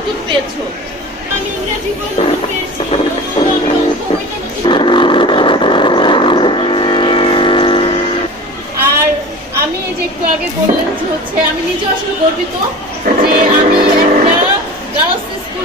নতুন পেয়েছ? আমি ইংরেজি বই নতুন পেয়েছি। আর আমি এই যে একটু আগে বললেন যে হচ্ছে আমি নিজে আসলে গর্বিত যে আমি একটা গার্লস হ্যাঁ, school